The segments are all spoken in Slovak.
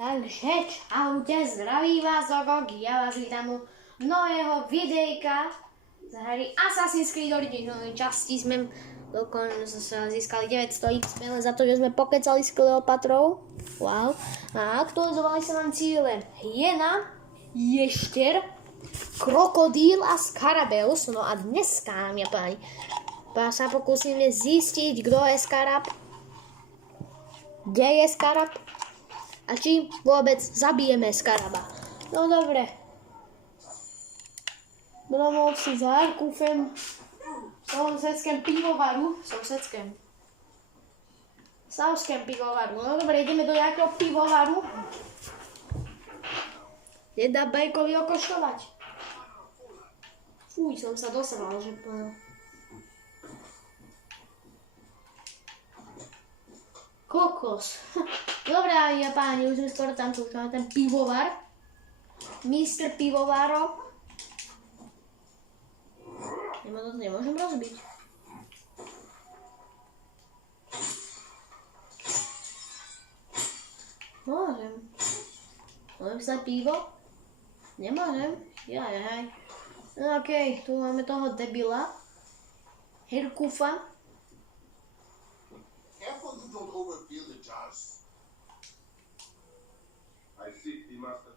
Takže čaute, zdraví vás Ogog, ja vás vítam u nového videjka z hry Assassin's Creed Origins. Časti sme dokonca získali 900 XP len za to, že sme pokecali s Kleopatrou. Wow. A aktualizovali sa nám ciele hyena, ješter, krokodíl a skarabeus. No a dneska, dámy a páni, sa pokúsime zistiť, kto je skarab, kde je skarab a či vôbec zabijeme skaraba. No dobre. Domov si zakúfem sousedském pivovaru. Savském pivovaru. No dobre, ideme do nejakého pivovaru. Nedá Bejkovi okošovať. Fuj, som sa dosral, že kokos. Dobre, a páni, už sme skoro tam skúšali ten pivovar. Mr. Pivovaro. To nemôžem rozbiť. Môžem. Môžem si dať pivo? Nemôžem. Jajaj. No okej, tu máme toho debila. Herkufa. Careful you don't overfill the jars. I see the master.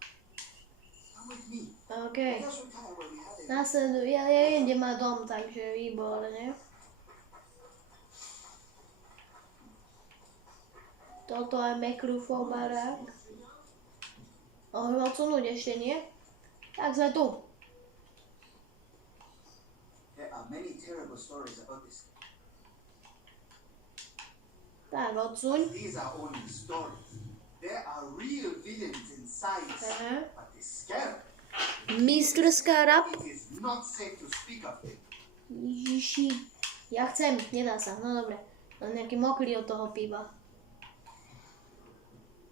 Come with me. Okej. There's a time where we had it. Nasleduj, ja viem, kde má dom, takže výborne. Toto je Mekrufov barák. Mohli ma odsunúť ešte, nie? Tak sme tu. There are many terrible stories about this. Tak, odsuň. These are only stories. There are real villains inside. But the scarab, Mr. Skarab. it is not safe to speak of them. Ježiši. Ja chcem, nedá sa, no dobre. Len nejaký mokrý od toho piva.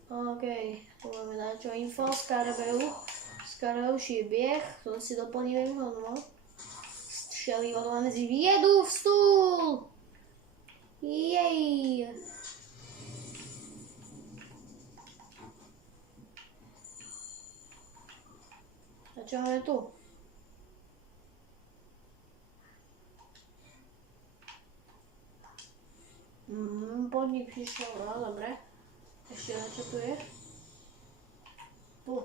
Okej, tu máme dačo info, Skarabeuši je bieh, to si doplníme no. Šelivo, to máme jedu v stúl! Jej! A čo máme tu? Podnik prišiel, no dobre. Ešte na čo tu je? Tu.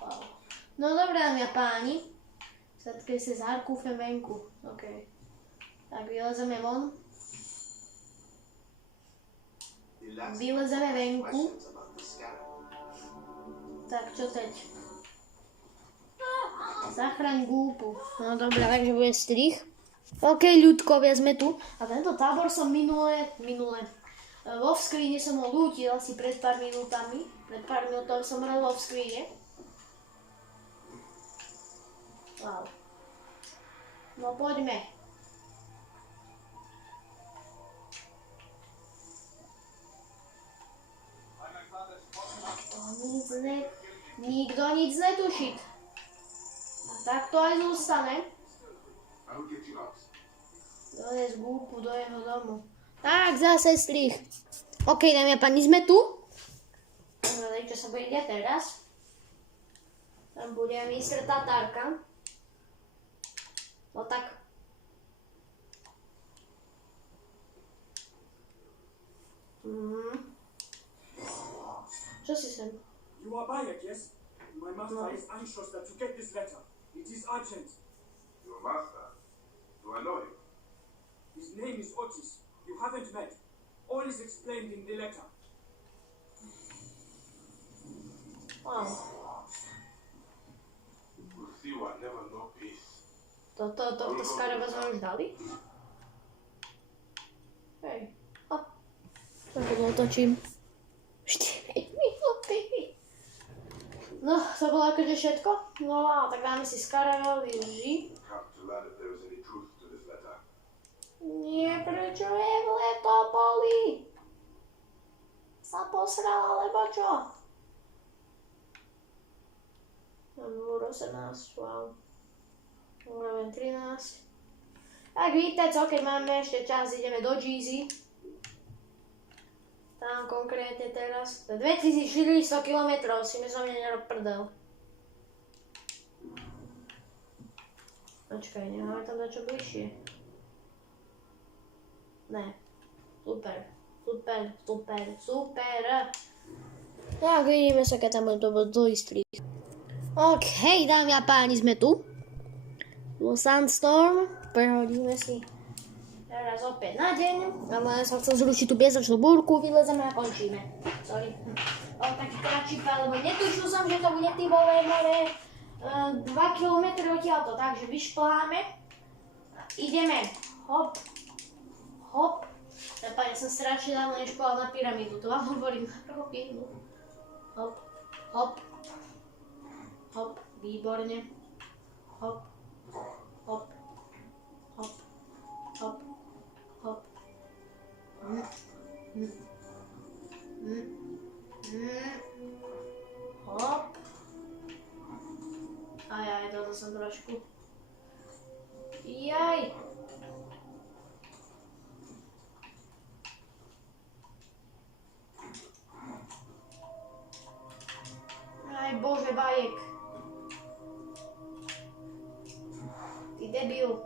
Wow. No dobré, dámy a páni. Všetkej sa zárkúfem venku. OK. Tak vylezeme von. Vylezeme venku. Tak čo teď? Zachraň gúpu. No dobré, takže bude strich. OK, ľudkovia, sme tu. A tento tábor som minule vo skríne som ho lútil asi pred pár minútami. Pred pár minútami som hral vo skríne. Wow. No poďme. Nikto nič netuší. A tak to aj zostane. Dojde z gúpu do jeho domu. Tak, zase strich. OK, dámy a páni, sme tu. Dobre, čo sa bude diať teraz? Tam bude Mr. Tatárka. No tak. Čo si sem? You are Bayek, yes? My master is anxious that you get this letter. It is urgent. Your master? Do I know him? His name is Otis. You haven't met. All is explained in the letter. Wow. We'll see what never know peace. Tohto skaraba sme už dali? Hej. Tak to otočím. 4 minúty. No, to bolo akože všetko. No a tak dáme si skaraba, využí. Nie, prečo je v Letopoli? Sa posral, alebo čo? Mám 18, wow. Máme 13. Tak víte co, keď máme ešte čas, ideme do Jeezy. mám konkrétne teraz? To je 2400 km, si mi som nerob prdel. Počkaj, nemáme tam dačo bližšie. Ne. Super. Tak, vidíme sa, keď tam bude to doistrý. OK, dámy a páni, sme tu. Sandstorm. Prehodíme si teraz opäť na deň. Ale som chcel zrušiť tú bezočnú búrku, vylezeme a končíme. Sorry. Taký kratší pár, lebo netušil som, že to bude Tybové more 2 km odtiaľto, takže vyšpláme. Ideme. Hop. Pane, som strašne dávno nešpala na pyramídu, to vám hovorím. Hop, výborne. Hop. Hop. Aj, toto som trošku. Jaj. Aj bože, bajek. Ty debil.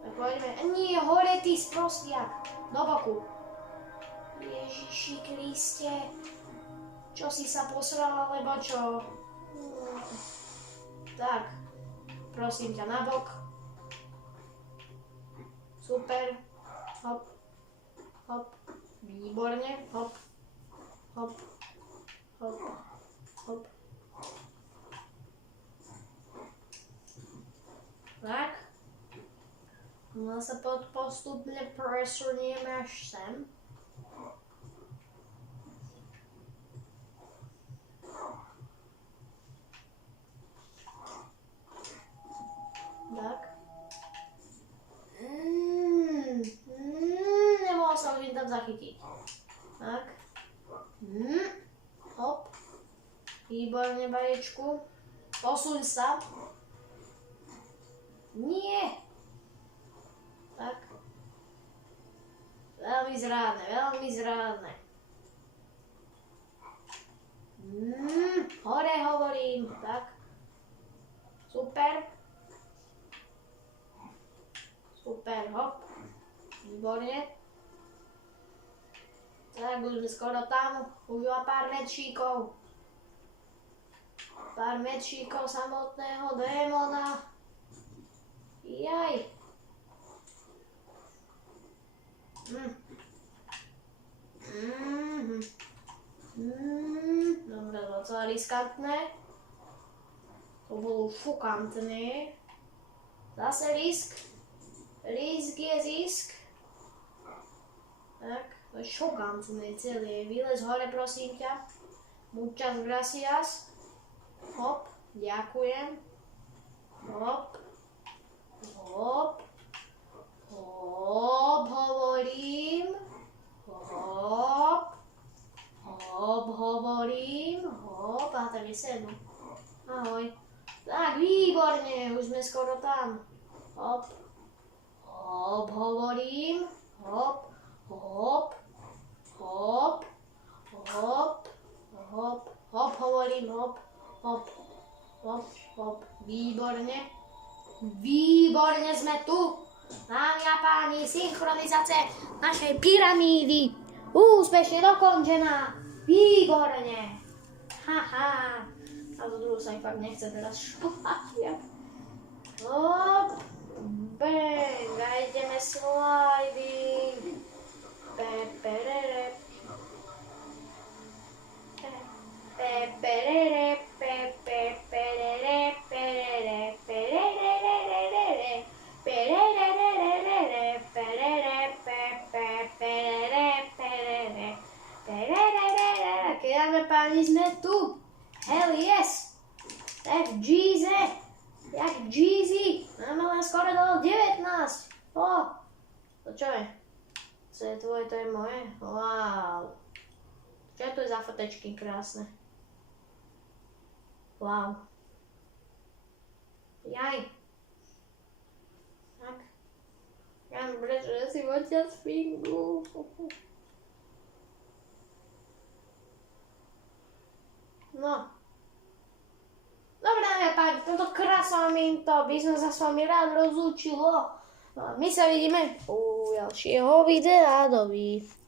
Tak poďme. Nie, hore ty sprostiak. Do boku. Ježiši Kriste. Čo si sa posral, alebo čo? Tak. Prosím ťa, na bok. Super. Hop. Výborne. Hop. Tak. No sa postupne presunieme až sem. Tak. Nemohol som im tam zachytiť. Tak. Hop. Výborne, baječku. Posuň sa. Nie. Tak. Veľmi zrádne. Hore hovorím. Tak. Super, hop. Výborne. Tak, už sme skoro tam. Už má pár metšíkov. Samotného démona. Jaj. Dobre, docela riskantné. To bolo šokantné. Zase risk. Risk je zisk. Tak, to je šokantné celé. Vylez hore, prosím ťa. Muchas gracias. Hop, ďakujem. Hop, hovorím. Hop, a tam je sedno. Ahoj. Tak, výborne, už sme skoro tam. Hop, hovorím. Hop, hovorím, hop, výborne sme tu. Dámy a páni, synchronizácia našej pyramídy úspešne dokončená. Výborne. Haha. A do druhú sa mi fakt nechce teraz šplať. Hop. Bang. A ideme sliding. Peperere. Dáme páni, sme tu. Hell yes. Tak Jeezy. Máme len skoro do 19. To čo je? Co je tvoje, to je moje? Wow. Čo je to za fotečky krásne? Wow. Jaj. Tak. Ja mám brečo, že si odtiaľ sfingu. No. Dobre, dámy a páni, toto krásne minto by som sa s vami rád rozlúčilo. No a my sa vidíme u ďalšieho videa. Dovidenia.